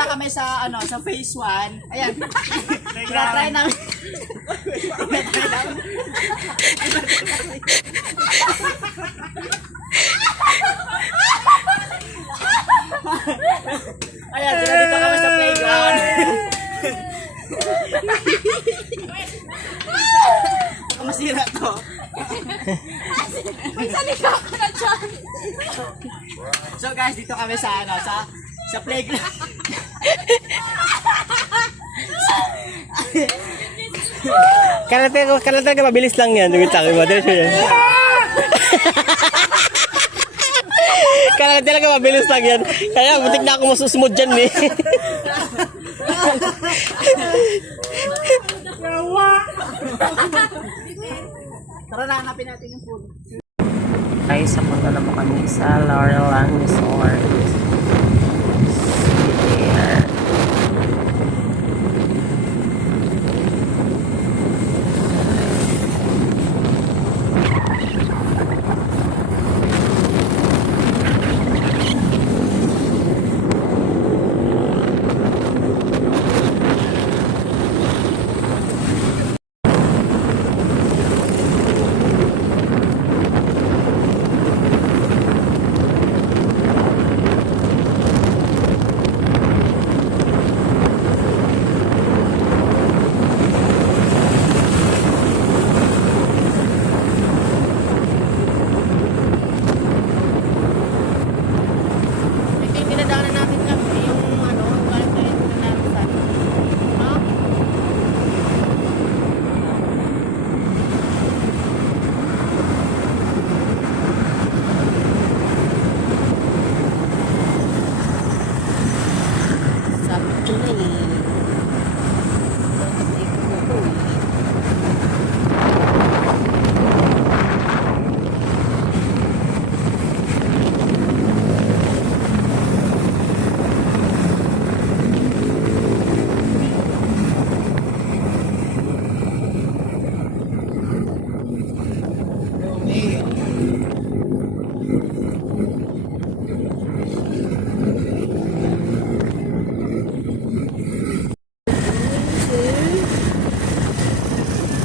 Kami sa sa phase 1. Ayan. Try namin. Ayan, sila dito kami sa playground. Baka masira to. May salika ka na dyan. So guys, dito kami sa sa playground. Kailan talaga mabilis lang yan. Tumit sa akin mo. Kailan talaga mabilis lang yan. Kaya butik na ako masusmooth dyan eh. Tara na, hanapin natin yung food. Ay, sa punta na po kami sa Laurel Resort. There.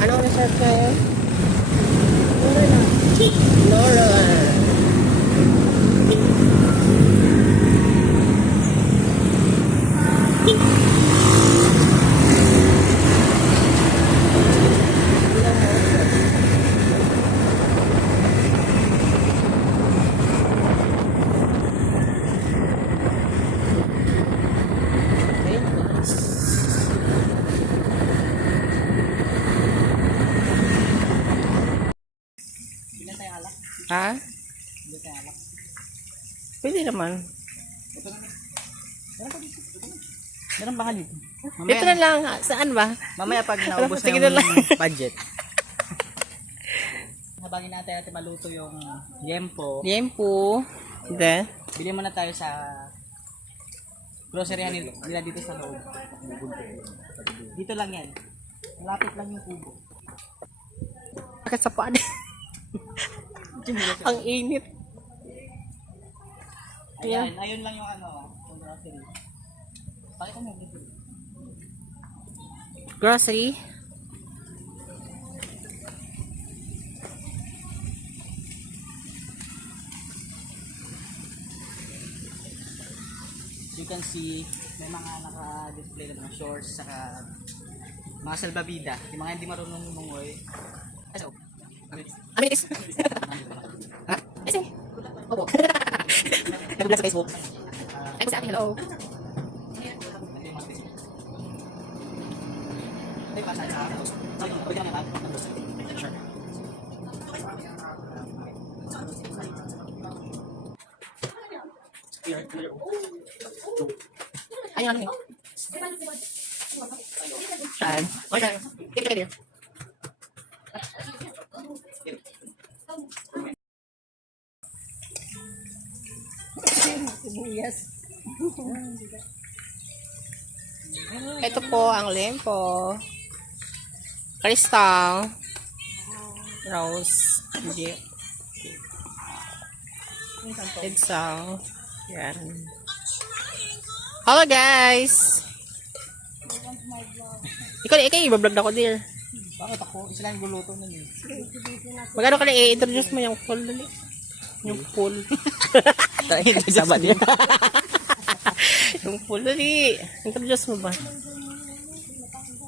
Ano resort kayo? Laurel. Ha? Pwede naman. Meron ba ka dito? Dito na lang. Saan ba? Mamaya pag naubos na Sige yung na lang. budget. Habangin natin maluto yung yempo. Liempo. Then, Bili muna tayo sa grocery nila dito sa loob. Dito lang yan. Malapit lang yung kubo. bakit sa paan? Ang init. Ayan, ayun lang yung yung grocery. Pakita mo yung grocery. Grocery. You can see, may mga naka-display na mga shorts, saka mga salbabida. Yung mga hindi marunong lumungoy. So, Amitis. Ha? Kasi. Opo. Nag-vlog sa Facebook. Ay po sa akin, hello. Ayun, ano yun? Saan? Okay, saan? Dito ka dito. Ito po ang lempo. Crystal. Rose. Edsal. Yan. Hello guys! Ikaw i-vlog na ko dear. Bakit ako? Isa lang yung guluto nun eh. Magano ka na i-introduce mo yung pool dali? Yung pool. Sama din. Yung pool dali. Introduce mo ba?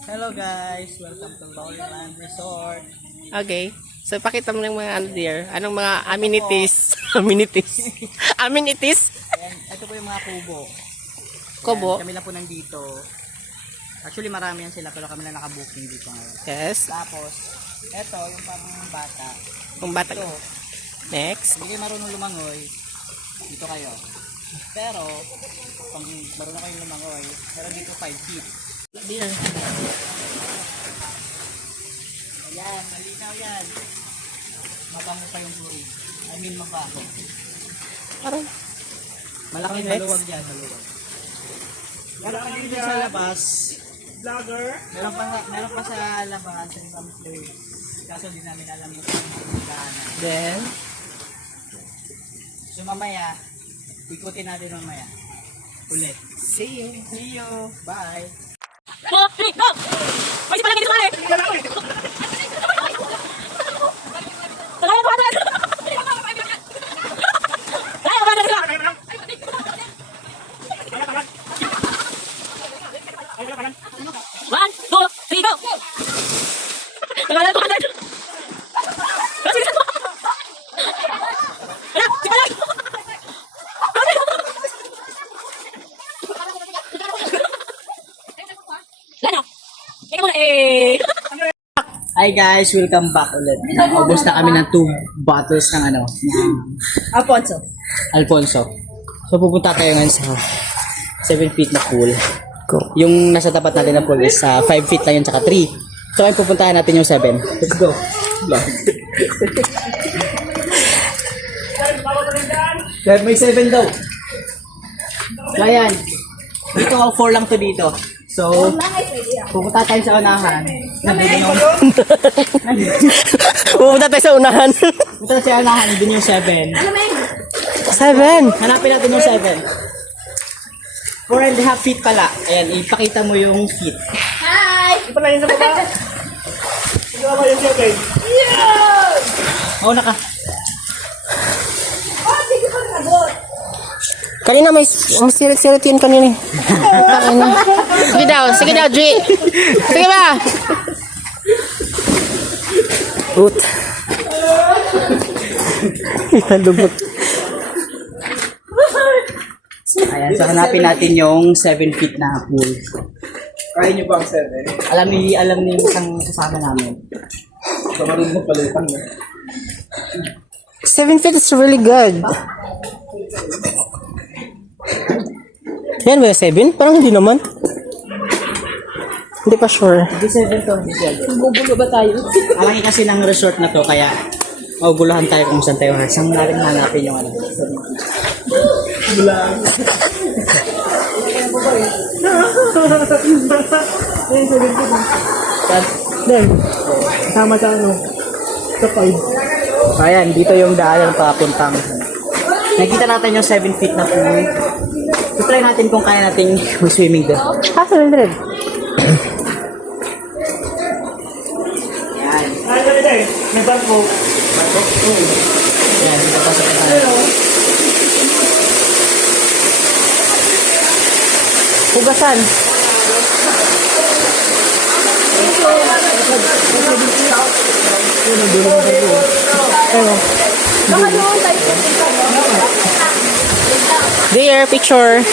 Hello guys! Welcome to Bowling Resort. Okay. So pakita mo ng mga ano dear. Anong mga amenities? Amenities. Amenities? Ayan, ito po yung mga kubo. Kubo? Ayan, kami lang po nandito. Actually marami yan sila pero kami lang nakabooking dito ngayon. Yes. Tapos, ito yung parang bata. Kung bata Ito, next. hindi kayo marunong lumangoy, dito kayo. Pero, pag marunong kayong lumangoy, pero dito 5 feet. Dear. Ayan, malinaw yan. Mabango pa yung tubig. I mean, mabaho. Parang Malaki, Next. maluwag yan, maluwag. Meron pa dito sa labas. Vlogger? Meron pa sa labas, sa ibang place. Kaso di namin alam yung pagkakaana. then So mamaya, ikutin natin mamaya. Ulit. see you. See you. Bye. Go! Go! May pala dito mali. Tagay ko atin. Kaya ba dito? One, two, three, go! Tagay ko atin. Hi guys, welcome back ulit. Ubus na kami ng 2 bottles ng ng Alfonso. So pupunta tayo ngayon sa 7 feet na pool. Go. Yung nasa tapat natin na pool is 5 feet lang yun tsaka 3. So ngayon pupuntahan natin yung 7. Let's go. Dahil may 7 daw. So ayan. Dito 4 lang to dito. So, pupunta tayo sa unahan. Nandun yung... Pupunta tayo sa unahan. Pupunta tayo sa unahan, nandun yung 7. 7. Hanapin natin yung 7. 4.5 feet pala. Ayan, ipakita mo yung feet. Hi! Ipalayin sa baba. Ito ba yung 7? Yeah! Mauna ka. Oh, hindi ko nabot. Kanina may sirit-sirit yun kanina. Sige daw, G. Sige ba? Ut. Italubot. Ayan, so hanapin natin yung 7 feet na pool. Kaya niyo ba ang 7? Alam ni isang kasama namin. So, marunong mo palitan mo. 7 feet is really good. Yan ba yung 7? Parang hindi naman. Hindi pa sure. Hindi 7 to, hindi 7. Gugulo ba tayo? Alangin kasi ng resort na to, kaya magugulahan tayo kung saan tayo. Saan natin hanapin yung ano. Kasama sa ano? Sa 5. Ayan, dito yung daan ng papuntang. Nakita natin yung 7 feet na pool. I-try natin kung kaya natin mag-swimming doon. 700. Ayan. Ay, ganito eh. May barko. Ayan, dito pa sa tayo. Hugasan. There, picture.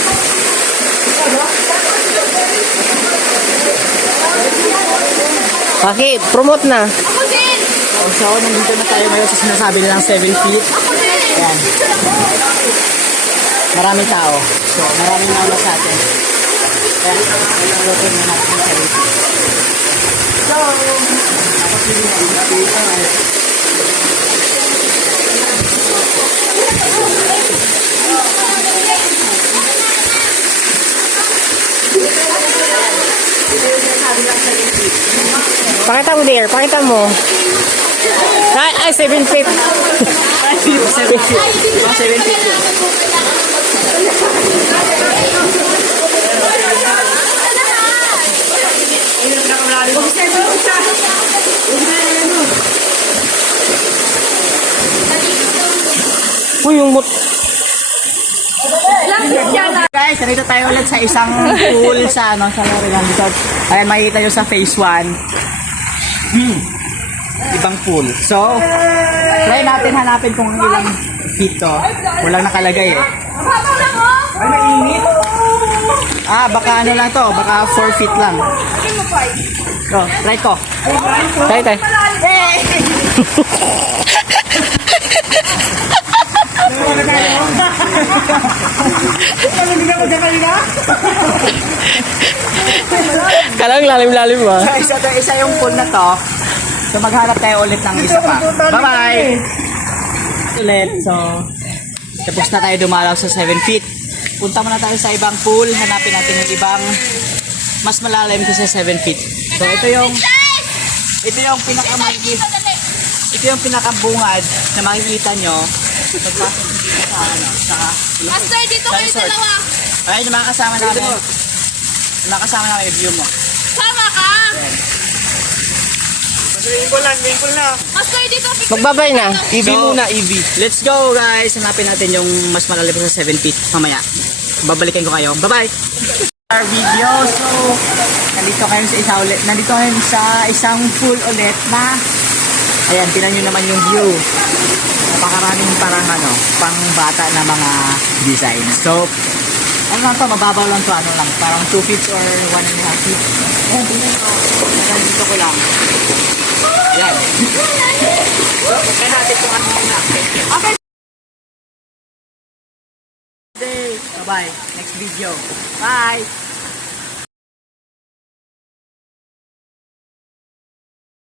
Bakit? Promote na. So, nandito na tayo ngayon sa sinasabi nilang 7 feet. Ayan. Maraming tao. So, maraming nauna sa atin. Kaya, nalulutin na natin yung 7 feet. So, Pakita mo there, pakita mo. Ay, 7 feet. 7 feet. 7 feet. dito tayo ulit sa isang pool sa ano, sa Lorigan Resort. Ayan, makikita nyo sa phase 1. Ibang pool. So, try natin hanapin kung ilang feet to. Walang nakalagay eh. Ay, mainit. Ah, baka ano lang to, baka 4 feet lang. So, try ko. Tayo, tayo. Kalang lalim-lalim ba? So, isa yung pool na to. So, maghanap tayo ulit ng isa pa. Bye-bye! Ulit. So, tapos na tayo dumalaw sa 7 feet. Punta muna tayo sa ibang pool. Hanapin natin yung ibang mas malalim kasi 7 feet. So, ito yung ito yung pinakabungad na makikita nyo pagpasok dito sa ano, sa Master, dito kayo resort. dalawa. Ayun yung mga kasama namin. Yung mga kasama namin, view mo. Sama ka. Swimming pool na. Master, dito. Magbabay na. EV muna, EV. Let's go guys. Hanapin natin yung mas malalim sa 7 feet mamaya. Babalikan ko kayo. Bye-bye! Our video. So, nandito kayo sa isa ulit. Nandito kayo sa isang pool ulit na ayan, tinan nyo naman yung view. Napakaraming parang ano, pang bata na mga design. So, ano lang to, mababaw lang to, ano lang, parang 2 feet or 1.5 feet. Ayan, tingnan ko. Nandito ko lang. Yan. Kaya natin kung ano muna. Okay. Bye-bye. Next video. Bye.